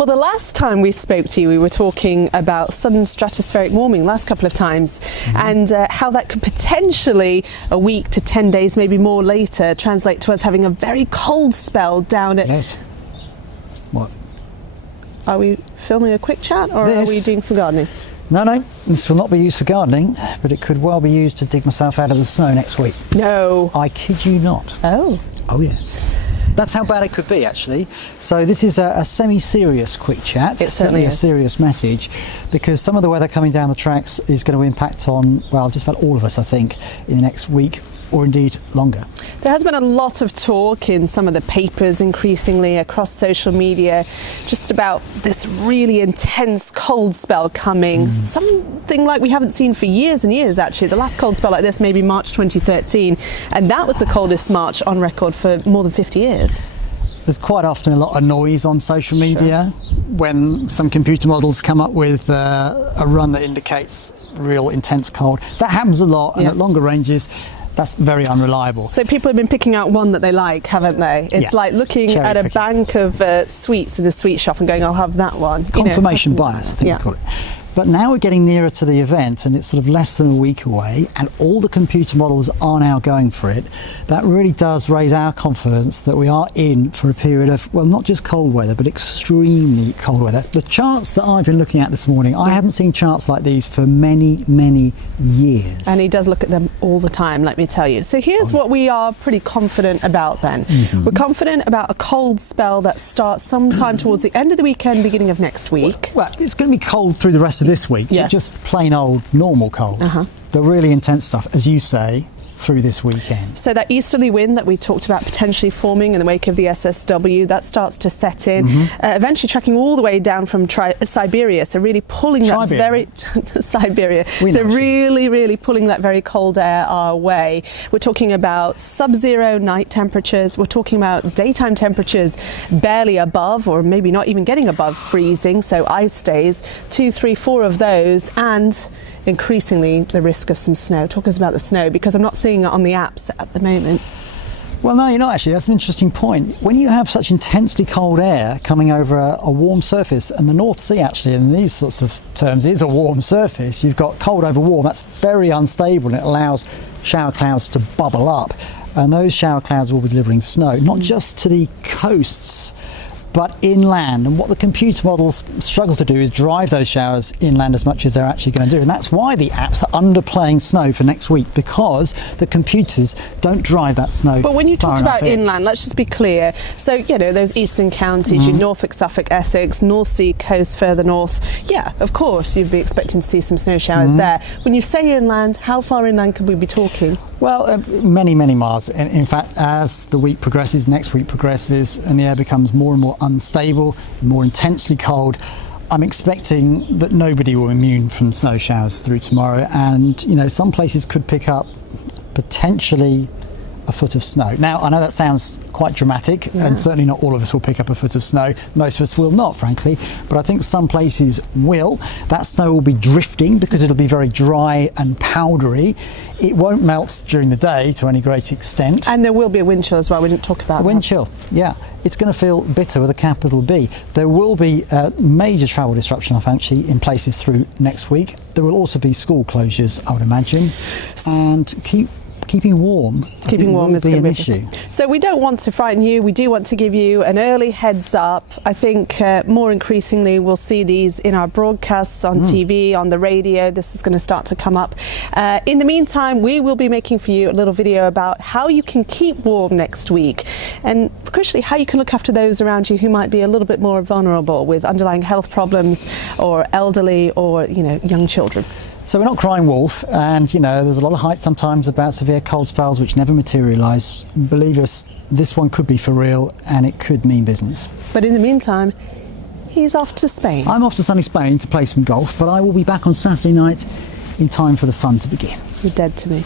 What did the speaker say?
Well, the last time we spoke to you, we were talking about sudden stratospheric warming last couple of times, and how that could potentially, a week to 10 days, maybe more later, translate to us having a very cold spell down at... Yes. What? Are we filming a quick chat, or are we doing some gardening? No, this will not be used for gardening, but it could well be used to dig myself out of the snow next week. No. I kid you not. Oh. Oh, yes. That's how bad it could be, actually. So this is a semi-serious quick chat. It certainly is. A serious message, because some of the weather coming down the tracks is going to impact on, well, just about all of us, I think, in the next week, or indeed longer. There has been a lot of talk in some of the papers, increasingly across social media, just about this really intense cold spell coming. Something like we haven't seen for years and years, actually. The last cold spell like this, maybe March 2013, and that was the coldest March on record for more than 50 years. There's quite often a lot of noise on social media when some computer models come up with a run that indicates real intense cold. That happens a lot, and at longer ranges, that's very unreliable. So people have been picking out one that they like, haven't they? It's like looking at a bank of sweets in the sweet shop and going, I'll have that one. Confirmation bias, I think we call it. But now we're getting nearer to the event, and it's sort of less than a week away, and all the computer models are now going for it. That really does raise our confidence that we are in for a period of, well, not just cold weather, but extremely cold weather. The charts that I've been looking at this morning, I haven't seen charts like these for many, many years. And he does look at them all the time, let me tell you. So here's what we are pretty confident about then. We're confident about a cold spell that starts sometime towards the end of the weekend, beginning of next week. Well, it's going to be cold through the rest of this week, just plain old normal cold. The really intense stuff, as you say, through this weekend. So that easterly wind that we talked about potentially forming in the wake of the SSW, that starts to set in, eventually tracking all the way down from Siberia, so really pulling that very... Siberia. So really pulling that very cold air our way. We're talking about sub-zero night temperatures, we're talking about daytime temperatures barely above, or maybe not even getting above freezing, so ice days, 2, 3, 4 of those, and increasingly the risk of some snow. Talk us about the snow, because I'm not seeing it on the apps at the moment. Well, no, you're not actually. That's an interesting point. When you have such intensely cold air coming over a warm surface, and the North Sea actually in these sorts of terms is a warm surface, you've got cold over warm, that's very unstable, and it allows shower clouds to bubble up, and those shower clouds will be delivering snow, not just to the coasts, but inland. And what the computer models struggle to do is drive those showers inland as much as they're actually going to do. And that's why the apps are underplaying snow for next week, because the computers don't drive that snow. But when you talk about inland, let's just be clear. So, you know, those eastern counties, your Norfolk, Suffolk, Essex, North Sea coast further north, yeah, of course, you'd be expecting to see some snow showers there. When you say inland, how far inland could we be talking? Well, many, many miles. In fact, as the week progresses, next week progresses, and the air becomes more and more unstable, more intensely cold, I'm expecting that nobody will be immune from snow showers through tomorrow, and you know, some places could pick up potentially a foot of snow. Now, I know that sounds quite dramatic, and certainly not all of us will pick up a foot of snow. Most of us will not, frankly, but I think some places will. That snow will be drifting because it'll be very dry and powdery. It won't melt during the day to any great extent. And there will be a wind chill as well. We didn't talk about that. Wind chill, yeah. It's going to feel bitter with a capital B. There will be major travel disruption, I think, in places through next week. There will also be school closures, I would imagine, and keeping warm is going to be an issue. So we don't want to frighten you, we do want to give you an early heads up. I think more increasingly we'll see these in our broadcasts on TV, on the radio. This is going to start to come up. In the meantime, we will be making for you a little video about how you can keep warm next week, and crucially how you can look after those around you who might be a little bit more vulnerable with underlying health problems, or elderly, or young children. So we're not crying wolf, and there's a lot of hype sometimes about severe cold spells which never materialise. Believe us, this one could be for real, and it could mean business. But in the meantime, he's off to Spain. I'm off to sunny Spain to play some golf, but I will be back on Saturday night in time for the fun to begin. You're dead to me.